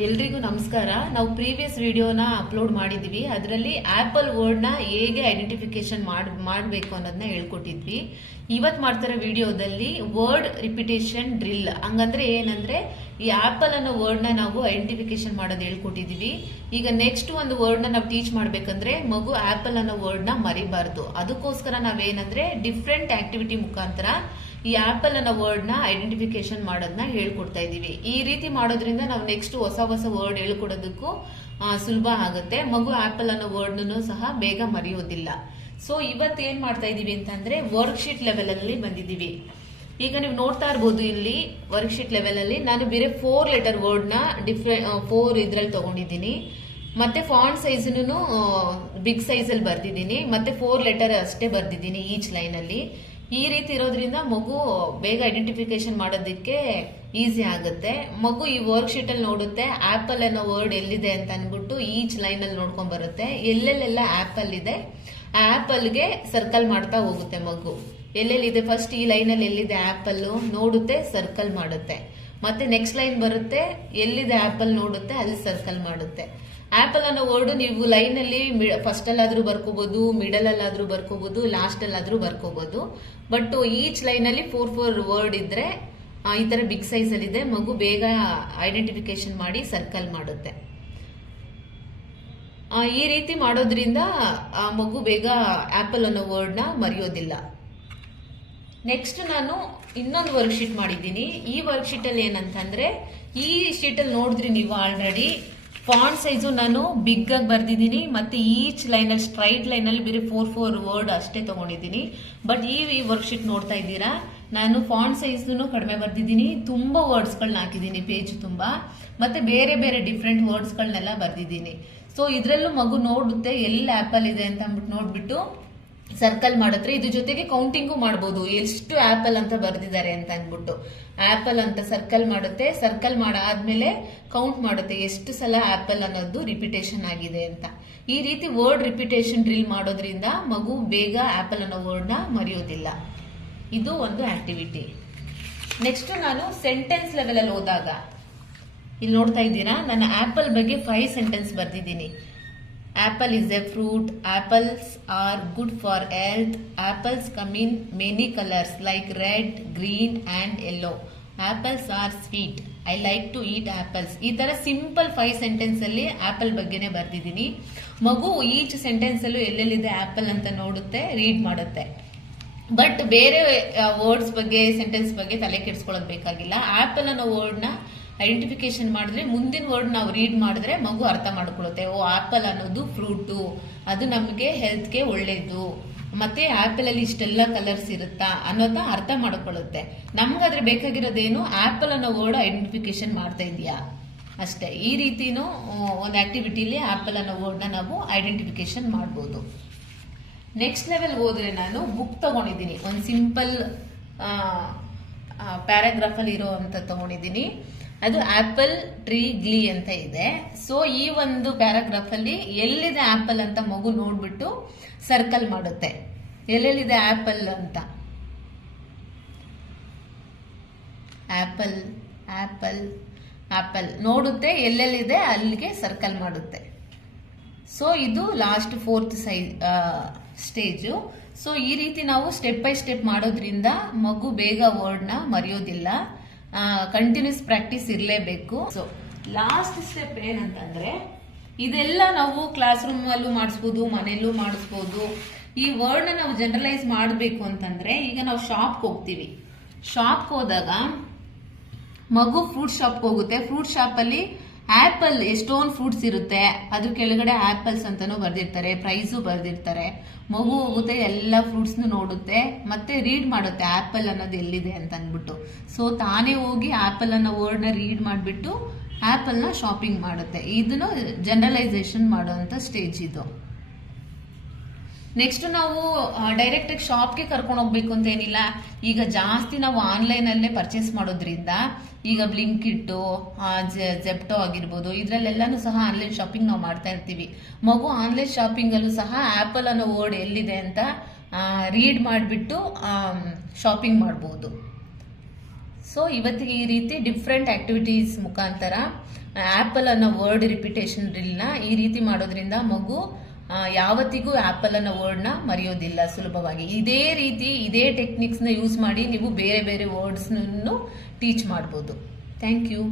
ಎಲ್ರಿಗೂ ನಮಸ್ಕಾರ. ನಾವು ಪ್ರೀವಿಯಸ್ ವಿಡಿಯೋನ ಅಪ್ಲೋಡ್ ಮಾಡಿದ್ವಿ. ಅದರಲ್ಲಿ ಆಪಲ್ ವರ್ಡ್ನ ಹೇಗೆ ಐಡೆಂಟಿಫಿಕೇಶನ್ ಮಾಡಬೇಕು ಅನ್ನೋದನ್ನ ಹೇಳ್ಕೊಟ್ಟಿದ್ವಿ. ಇವತ್ತು ಮಾಡ್ತಿರೋ ವಿಡಿಯೋದಲ್ಲಿ ವರ್ಡ್ ರಿಪಿಟೇಷನ್ ಡ್ರಿಲ್. ಹಂಗಂದ್ರೆ ಏನಂದ್ರೆ ಈ ಆಪಲ್ ಅನ್ನೋ ವರ್ಡ್ನ ನಾವು ಐಡೆಂಟಿಫಿಕೇಶನ್ ಮಾಡೋದು ಹೇಳ್ಕೊಟ್ಟಿದೀವಿ. ಈಗ ನೆಕ್ಸ್ಟ್ ಒಂದು ವರ್ಡ್ನ ನಾವು ಟೀಚ್ ಮಾಡ್ಬೇಕಂದ್ರೆ ಮಗು ಆಪಲ್ ಅನ್ನೋ ವರ್ಡ್ನ ಮರಿಬಾರ್ದು. ಅದಕ್ಕೋಸ್ಕರ ನಾವೇನಂದ್ರೆ ಡಿಫ್ರೆಂಟ್ ಆಕ್ಟಿವಿಟಿ ಮುಖಾಂತರ ಈ ಆಪಲ್ ಅನ್ನೋ ವರ್ಡ್ನ ಐಡೆಂಟಿಫಿಕೇಶನ್ ಮಾಡೋದನ್ನ ಹೇಳ್ಕೊಡ್ತಾ ಇದೀವಿ. ಈ ರೀತಿ ಮಾಡೋದ್ರಿಂದ ನಾವು ನೆಕ್ಸ್ಟ್ ಹೊಸ ವರ್ಡ್ ಹೇಳ್ಕೊಡೋದಕ್ಕೂ ಸುಲಭ ಆಗುತ್ತೆ. ಮಗು ಆಪಲ್ ಅನ್ನೋ ವರ್ಡ್ನು ಸಹ ಬೇಗ ಮರೆಯೋದಿಲ್ಲ. ಸೊ ಇವತ್ತು ಏನ್ ಮಾಡ್ತಾ ಇದೀವಿ ಅಂತಂದ್ರೆ ವರ್ಕ್ಶೀಟ್ ಲೆವೆಲ್ ಅಲ್ಲಿ ಬಂದಿದೀವಿ. ಈಗ ನೀವು ನೋಡ್ತಾ ಇರ್ಬೋದು, ಇಲ್ಲಿ ವರ್ಕ್ಶೀಟ್ ಲೆವೆಲ್ ಅಲ್ಲಿ ನಾನು ಬೇರೆ 4 ಲೆಟರ್ ವರ್ಡ್ನ ಡಿಫ್ರೆಂಟ್ 4 ಇದ್ರಲ್ಲಿ ತಗೊಂಡಿದ್ದೀನಿ. ಮತ್ತೆ ಫಾಂಟ್ ಸೈಜ್ ಬಿಗ್ ಸೈಜ್ ಅಲ್ಲಿ ಬರ್ದಿದ್ದೀನಿ. ಮತ್ತೆ 4 ಲೆಟರ್ ಅಷ್ಟೇ ಬರ್ದಿದ್ದೀನಿ ಈಚ್ ಲೈನ್ ಅಲ್ಲಿ. ಈ ರೀತಿ ಇರೋದ್ರಿಂದ ಮಗು ಬೇಗ ಐಡೆಂಟಿಫಿಕೇಶನ್ ಮಾಡೋದಕ್ಕೆ ಈಸಿ ಆಗುತ್ತೆ. ಮಗು ಈ ವರ್ಕ್ಶೀಟ್ ಅಲ್ಲಿ ನೋಡುತ್ತೆ ಆಪಲ್ ಅನ್ನೋ ವರ್ಡ್ ಎಲ್ಲಿದೆ ಅಂತ ಅನ್ಬಿಟ್ಟು ಈಚ್ ಲೈನ್ ಅಲ್ಲಿ ನೋಡ್ಕೊಂಡ್ ಬರುತ್ತೆ. ಎಲ್ಲೆಲ್ಲೆಲ್ಲ ಆಪಲ್ ಇದೆ ಆ ಆಪಲ್ಗೆ ಸರ್ಕಲ್ ಮಾಡ್ತಾ ಹೋಗುತ್ತೆ. ಮಗು ಎಲ್ಲೆಲ್ಲಿದೆ ಫಸ್ಟ್ ಈ ಲೈನ್ ಅಲ್ಲಿ ಎಲ್ಲಿದೆ ಆಪಲ್ ನೋಡುತ್ತೆ, ಸರ್ಕಲ್ ಮಾಡುತ್ತೆ. ಮತ್ತೆ ನೆಕ್ಸ್ಟ್ ಲೈನ್ ಬರುತ್ತೆ, ಎಲ್ಲಿದೆ ಆಪಲ್ ನೋಡುತ್ತೆ, ಅಲ್ಲಿ ಸರ್ಕಲ್ ಮಾಡುತ್ತೆ. ಆಪಲ್ ಅನ್ನೋ ವರ್ಡ್ ನೀವು ಲೈನ್ ಅಲ್ಲಿ ಫಸ್ಟ್ ಅಲ್ಲಾದ್ರೂ ಬರ್ಕೋಬಹುದು, ಮಿಡಲ್ ಅಲ್ಲಾದ್ರೂ ಬರ್ಕೋಬಹುದು, ಲಾಸ್ಟ್ ಅಲ್ಲಾದ್ರೂ ಬರ್ಕೋಬಹುದು. ಬಟ್ ಈಚ್ ಲೈನ್ ಅಲ್ಲಿ 4 ವರ್ಡ್ ಇದ್ರೆ ಈ ತರ ಬಿಗ್ ಸೈಜ್ ಅಲ್ಲಿ ಇದೆ, ಮಗು ಬೇಗ ಐಡೆಂಟಿಫಿಕೇಶನ್ ಮಾಡಿ ಸರ್ಕಲ್ ಮಾಡುತ್ತೆ. ಈ ರೀತಿ ಮಾಡೋದ್ರಿಂದ ಮಗು ಬೇಗ ಆಪಲ್ ಅನ್ನೋ ವರ್ಡ್ ನ ಮರೆಯೋದಿಲ್ಲ. ನೆಕ್ಸ್ಟ್ ನಾನು ಇನ್ನೊಂದು ವರ್ಕ್ಶೀಟ್ ಮಾಡಿದ್ದೀನಿ. ಈ ವರ್ಕ್ಶೀಟ್ ಅಲ್ಲಿ ಏನಂತಂದ್ರೆ ಈ ಶೀಟ್ ಅಲ್ಲಿ ನೋಡಿದ್ರಿ ನೀವು ಆಲ್ರೆಡಿ ಫಾಂಟ್ ಸೈಜು ನಾನು ಬಿಗ್ ಆಗಿ ಬರ್ದಿದ್ದೀನಿ. ಮತ್ತೆ ಈಚ್ ಲೈನ್ ಅಲ್ಲಿ ಸ್ಟ್ರೈಟ್ ಲೈನ್ ಅಲ್ಲಿ ಬೇರೆ 4 ವರ್ಡ್ ಅಷ್ಟೇ ತಗೊಂಡಿದ್ದೀನಿ. ಬಟ್ ಈ ವರ್ಕ್ಶೀಟ್ ನೋಡ್ತಾ ಇದ್ದೀರಾ, ನಾನು ಫಾಂಟ್ ಸೈಜ್ ಕಡಿಮೆ ಬರ್ದಿದ್ದೀನಿ, ತುಂಬಾ ವರ್ಡ್ಸ್ ಗಳನ್ನ ಹಾಕಿದ್ದೀನಿ ಪೇಜ್ ತುಂಬಾ. ಮತ್ತೆ ಬೇರೆ ಬೇರೆ ಡಿಫ್ರೆಂಟ್ ವರ್ಡ್ಸ್ ಗಳನ್ನೆಲ್ಲ ಬರ್ದಿದ್ದೀನಿ. ಸೊ ಇದ್ರಲ್ಲೂ ಮಗು ನೋಡುತ್ತೆ ಎಲ್ಲಿ ಆಪಲ್ ಇದೆ ಅಂತ ಅಂದ್ಬಿಟ್ಟು ನೋಡ್ಬಿಟ್ಟು ಸರ್ಕಲ್ ಮಾಡಿದ್ರೆ ಇದ್ರ ಜೊತೆಗೆ ಕೌಂಟಿಂಗು ಮಾಡಬಹುದು, ಎಷ್ಟು ಆಪಲ್ ಅಂತ ಬರ್ದಿದ್ದಾರೆ ಅಂತ ಅಂದ್ಬಿಟ್ಟು. ಆಪಲ್ ಅಂತ ಸರ್ಕಲ್ ಮಾಡುತ್ತೆ, ಸರ್ಕಲ್ ಮಾಡಾದ್ಮೇಲೆ ಕೌಂಟ್ ಮಾಡುತ್ತೆ ಎಷ್ಟು ಸಲ ಆಪಲ್ ಅನ್ನೋದು ರಿಪಿಟೇಷನ್ ಆಗಿದೆ ಅಂತ. ಈ ರೀತಿ ವರ್ಡ್ ರಿಪಿಟೇಷನ್ ಡ್ರಿಲ್ ಮಾಡೋದ್ರಿಂದ ಮಗು ಬೇಗ ಆಪಲ್ ಅನ್ನೋ ವರ್ಡ್ ನ ಮರೆಯೋದಿಲ್ಲ. ಇದು ಒಂದು ಆಕ್ಟಿವಿಟಿ. ನೆಕ್ಸ್ಟ್ ನಾನು ಸೆಂಟೆನ್ಸ್ ಲೆವೆಲ್ ಅಲ್ಲಿ ಹೋದಾಗ ಇಲ್ಲಿ ನೋಡ್ತಾ ಇದ್ದೀರಾ, ನಾನು ಆಪಲ್ ಬಗ್ಗೆ 5 sentence ಬರ್ದಿದ್ದೀನಿ. Apple is a fruit. Apples are good for health. Apples come in many colors like red, green and yellow. Apples are sweet. I like to eat apples. ಈ ತರ simple 5 sentence ಅಲ್ಲಿ apple ಬಗ್ಗೆನೆ ಬರ್ದಿದ್ದೀನಿ. ಮಗು each sentence ಅಲ್ಲೂ ಎಲ್ಲೆಲ್ಲಿದೆ apple ಅಂತ ನೋಡುತ್ತೆ, read ಮಾಡುತ್ತೆ. But ಬೇರೆ words ಬಗ್ಗೆ sentence ಬಗ್ಗೆ ತಲೆ ಕೆಡಿಸ್ಕೊಳ್ಳೋದು ಬೇಕಾಗಿಲ್ಲ. ಆಪಲ್ ಅನ್ನೋ ವರ್ಡ್ ನ ಐಡೆಂಟಿಫಿಕೇಶನ್ ಮಾಡಿದ್ರೆ ಮುಂದಿನ ವರ್ಡ್ ನಾವು ರೀಡ್ ಮಾಡಿದ್ರೆ ಮಗು ಅರ್ಥ ಮಾಡ್ಕೊಳ್ಳುತ್ತೆ. ಓ ಆಪಲ್ ಅನ್ನೋದು ಫ್ರೂಟು, ಅದು ನಮಗೆ ಹೆಲ್ತ್ಗೆ ಒಳ್ಳೇದು, ಮತ್ತೆ ಆಪಲ್ ಅಲ್ಲಿ ಇಷ್ಟೆಲ್ಲ ಕಲರ್ಸ್ ಇರುತ್ತಾ ಅನ್ನೋದನ್ನ ಅರ್ಥ ಮಾಡ್ಕೊಳ್ಳುತ್ತೆ. ನಮ್ಗಾದ್ರೆ ಬೇಕಾಗಿರೋದೇನು, ಆಪಲ್ ಅನ್ನೋ ವರ್ಡ್ ಐಡೆಂಟಿಫಿಕೇಶನ್ ಮಾಡ್ತಾ ಇದೆಯಾ ಅಷ್ಟೇ. ಈ ರೀತಿನೂ ಒಂದು ಆಕ್ಟಿವಿಟಿಲಿ ಆಪಲ್ ಅನ್ನೋ ವರ್ಡ್ ನ ನಾವು ಐಡೆಂಟಿಫಿಕೇಶನ್ ಮಾಡಬಹುದು. ನೆಕ್ಸ್ಟ್ ಲೆವೆಲ್ ಹೋದ್ರೆ ನಾನು ಬುಕ್ ತಗೊಂಡಿದ್ದೀನಿ. ಒಂದು ಸಿಂಪಲ್ ಪ್ಯಾರಾಗ್ರಾಫ್ ಅಲ್ಲಿ ಇರೋ ಅಂತ ತಗೊಂಡಿದ್ದೀನಿ. ಅದು ಆಪಲ್ ಟ್ರೀ ಗ್ಲೀ ಅಂತ ಇದೆ. ಸೊ ಈ ಒಂದು ಪ್ಯಾರಾಗ್ರಾಫ್ ಅಲ್ಲಿ ಎಲ್ಲಿದೆ ಆಪಲ್ ಅಂತ ಮಗು ನೋಡ್ಬಿಟ್ಟು ಸರ್ಕಲ್ ಮಾಡುತ್ತೆ, ಎಲ್ಲೆಲ್ಲಿದೆ ಆಪಲ್ ಅಂತ. ಆಪಲ್ ಆಪಲ್ ಆಪಲ್ ನೋಡುತ್ತೆ, ಎಲ್ಲೆಲ್ಲಿದೆ ಅಲ್ಲಿಗೆ ಸರ್ಕಲ್ ಮಾಡುತ್ತೆ. ಸೊ ಇದು ಲಾಸ್ಟ್ 4th ಸ್ಟೇಜು. ಸೊ ಈ ರೀತಿ ನಾವು ಸ್ಟೆಪ್ ಬೈ ಸ್ಟೆಪ್ ಮಾಡೋದ್ರಿಂದ ಮಗು ಬೇಗ ವರ್ಡ್ ನ ಮರೆಯೋದಿಲ್ಲ. ಕಂಟಿನ್ಯೂಸ್ ಪ್ರಾಕ್ಟೀಸ್ ಇರಲೇಬೇಕು. ಸೊ ಲಾಸ್ಟ್ ಸ್ಟೆಪ್ ಏನಂತಂದ್ರೆ, ಇದೆಲ್ಲ ನಾವು ಕ್ಲಾಸ್ ರೂಮ್ ಅಲ್ಲೂ ಮಾಡಿಸ್ಬೋದು, ಮನೆಯಲ್ಲೂ ಮಾಡಿಸ್ಬೋದು. ಈ ವರ್ಡ್ ನ ನಾವು ಜನರಲೈಸ್ ಮಾಡಬೇಕು ಅಂತಂದ್ರೆ, ಈಗ ನಾವು ಶಾಪ್ಗೆ ಹೋಗ್ತೀವಿ. ಶಾಪ್ಗೆ ಹೋದಾಗ ಮಗು ಫ್ರೂಟ್ ಶಾಪ್ಗೆ ಹೋಗುತ್ತೆ. ಫ್ರೂಟ್ ಶಾಪ್ ಅಲ್ಲಿ ಆಪಲ್ ಎಷ್ಟೊಂದು ಫ್ರೂಟ್ಸ್ ಇರುತ್ತೆ, ಅದ್ರ ಕೆಳಗಡೆ ಆಪಲ್ಸ್ ಅಂತಾನು ಬರ್ದಿರ್ತಾರೆ, ಪ್ರೈಸು ಬರ್ದಿರ್ತಾರೆ. ಮಗು ಹೋಗುತ್ತೆ, ಎಲ್ಲ ಫ್ರೂಟ್ಸ್ ನೋಡುತ್ತೆ, ಮತ್ತೆ ರೀಡ್ ಮಾಡುತ್ತೆ ಆಪಲ್ ಅನ್ನೋದು ಎಲ್ಲಿದೆ ಅಂತ ಅಂದ್ಬಿಟ್ಟು. ಸೊ ತಾನೇ ಹೋಗಿ ಆಪಲ್ ಅನ್ನೋ ವರ್ಡ್ ನ ರೀಡ್ ಮಾಡಿಬಿಟ್ಟು ಆಪಲ್ ನ ಶಾಪಿಂಗ್ ಮಾಡುತ್ತೆ. ಇದನ್ನು ಜನರಲೈಸೇಷನ್ ಮಾಡುವಂತ ಸ್ಟೇಜ್ ಇದು. ನೆಕ್ಸ್ಟ್ ನಾವು ಡೈರೆಕ್ಟ್ ಆಗಿ ಶಾಪ್ಗೆ ಕರ್ಕೊಂಡು ಹೋಗ್ಬೇಕು ಅಂತ ಏನಿಲ್ಲ. ಈಗ ಜಾಸ್ತಿ ನಾವು ಆನ್ಲೈನ್ ಅಲ್ಲೇ ಪರ್ಚೇಸ್ ಮಾಡೋದ್ರಿಂದ, ಈಗ ಬ್ಲಿಂಕಿಟ್, ಜೆಪ್ಟೋ ಆಗಿರ್ಬೋದು, ಇದ್ರಲ್ಲೆಲ್ಲಾನು ಸಹ ಆನ್ಲೈನ್ ಶಾಪಿಂಗ್ ನಾವು ಮಾಡ್ತಾ ಇರ್ತೀವಿ. ಮಗು ಆನ್ಲೈನ್ ಶಾಪಿಂಗ್ ಅಲ್ಲೂ ಸಹ ಆಪಲ್ ಅನ್ನೋ ವರ್ಡ್ ಎಲ್ಲಿದೆ ಅಂತ ರೀಡ್ ಮಾಡಿಬಿಟ್ಟು ಶಾಪಿಂಗ್ ಮಾಡಬಹುದು. ಸೊ ಇವತ್ತಿಗೆ ಈ ರೀತಿ ಡಿಫ್ರೆಂಟ್ ಆಕ್ಟಿವಿಟೀಸ್ ಮುಖಾಂತರ ಆ್ಯಪಲ್ ಅನ್ನೋ ವರ್ಡ್ ರಿಪಿಟೇಷನ್ ಡ್ರಿಲ್ನ ಈ ರೀತಿ ಮಾಡೋದ್ರಿಂದ ಮಗು ಯಾವತ್ತಿಗೂ ಆ್ಯಪಲ್ ಅನ್ನೋ ವರ್ಡ್ನ ಮರೆಯೋದಿಲ್ಲ ಸುಲಭವಾಗಿ. ಇದೇ ರೀತಿ ಇದೇ ಟೆಕ್ನಿಕ್ಸ್ನ ಯೂಸ್ ಮಾಡಿ ನೀವು ಬೇರೆ ಬೇರೆ ವರ್ಡ್ಸ್ನೂ ಟೀಚ್ ಮಾಡ್ಬೋದು. Thank you.